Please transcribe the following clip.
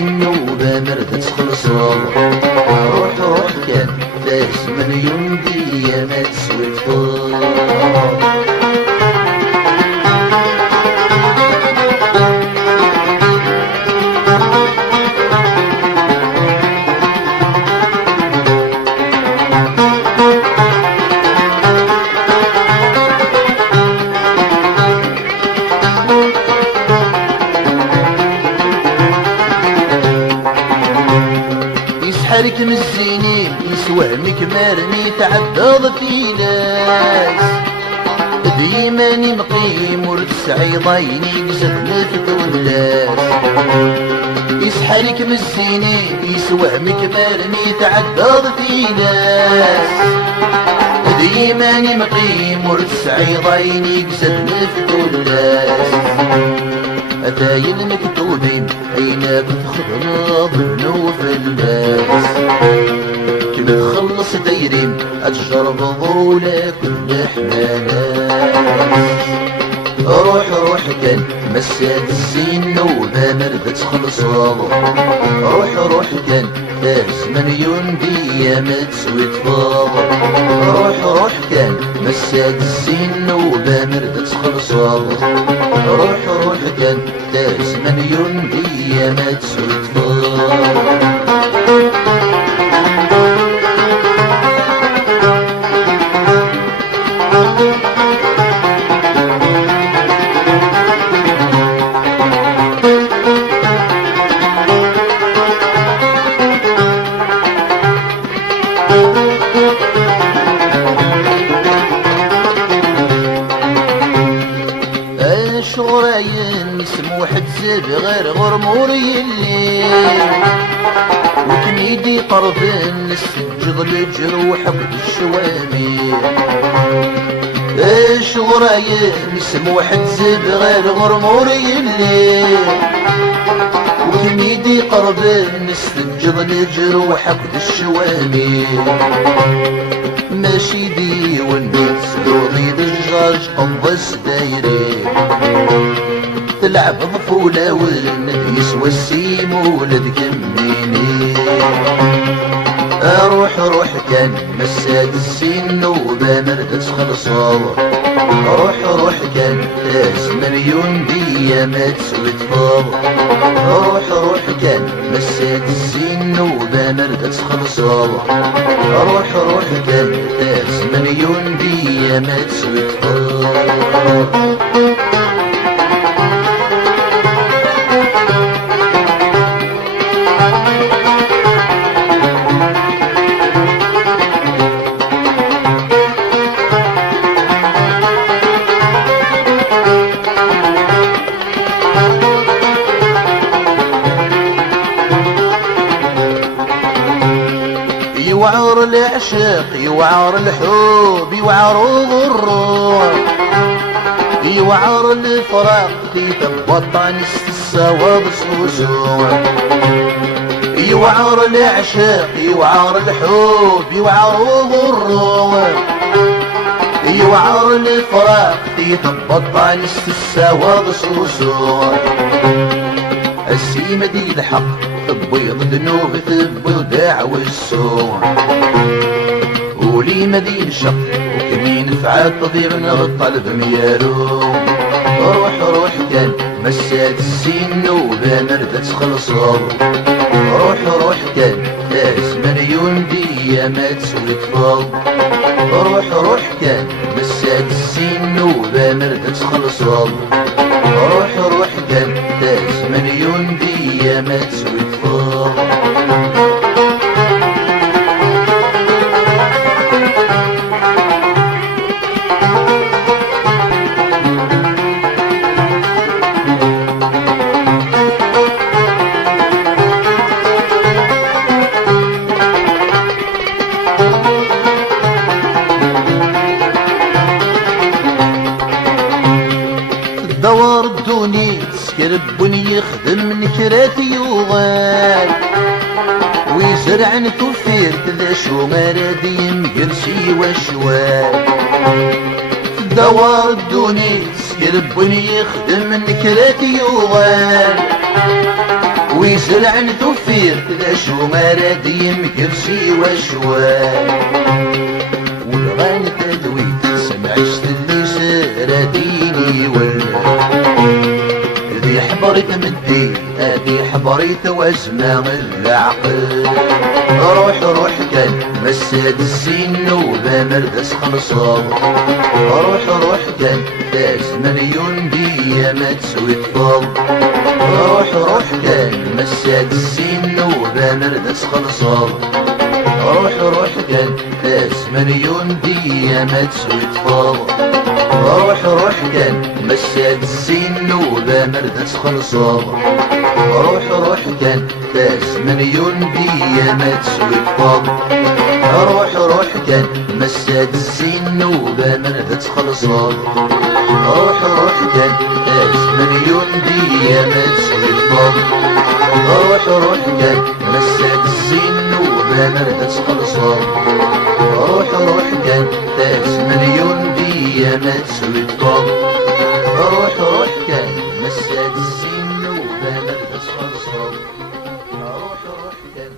السن وبامرد تخلصو. روح روح كان 3 مليون دية ما تسوي الفضل. يسحرك من السنين يسوهمك مرمي تعدض في ناس. ديما مقيم ورد سعيضين يقزف نفذ واللاس. يسحرك من السنين يسوهمك مرمي تعدض في ناس. ديما مقيم ورد سعيضين يقزف نفذ واللاس. أتاين مكتوبين عيناك تخضنا ظنو في الناس. كما تخلص دايرين أتجرب ظولك الحنانات. روح روح كان مسات السن وبامرد تخلصو. روح روح كان 3 مليون دية ما تسوي تفاضل. روح روح كان مسات السن وبامرد تخلصو. روح روح كان 3 مليون دية ما تسوي تفاضل. شغراين مسموح تزب غير غرموري الليل. وكميدي قرب نسجد الجروح بالشوامي. شغراين مسموح تزب غير غرموري الليل. وكميدي قرب نسجد الجروح بالشوامي. ماشي دي والناس دوضي دجاج قنبس دايري. تلعب ضفولة والند يسوى السيم ولد كميني. روح روح كان مساد السن وبامرد تخلصو. روح روح كان 3 مليون دية ما تسوي تفاضل. روح روح كان مساد السن وبامرد تخلصو. روح روح كان 3 مليون دية ما تسوي تفاضل. يوعر العشق يوعر الحب يوعر الروح. يوعر الفراق تثبط نست السواد صوصوع. يوعر العشق يوعر الحب يوعر الروح. يوعر الفراق تثبط نست السواد صوصوع. السيمة دي الحق تبيض ذنوب تبيض دعوة السوع. ولي مدين شق وكمين فعاد تضيع من الطلب ميالو. روح روح كان مسات السن وبامرد تخلصو. روح روح كان 3 مليون دية ما تسوي تفاضل. روح روح كان مسات السن وبامرد تخلصو. روح روح كان 3 مليون دية ما تسوي تفاضل. دوار الدوني تسكرب يخدم نكراتي وغال. ويزرع نتوفير كذا شو مرادي مقرسي وشوال. دوار الدوني تسكرب يخدم نكراتي وغال. ويزرع توفير ذا شو ما رادي يمكرسي وشوال والغاني تدوي سمعش اللي سراديني ولا ذي حبريت مدي هذي حبريت وازمة العقل روح كان مساد السين وبمردس خلصان روح كان داز مليون دية ما تسوي الفضل روح كان مساد السين وبمردس خلصان روح كان داز مليون دية ما تسوي الفضل روح كان مساد السين وبمردس خلصان روح كان داز مليون دية ما تسوي الفضل روح كان مساد السين وبمردس خلصان روح كان داز مليون دية ما تسوي الفضل روح كان مساد السين وبمردس خلصان روح كان داز مليون دية ما تسوي الفضل روح كان مساد السين وبمردس خلصان روح كان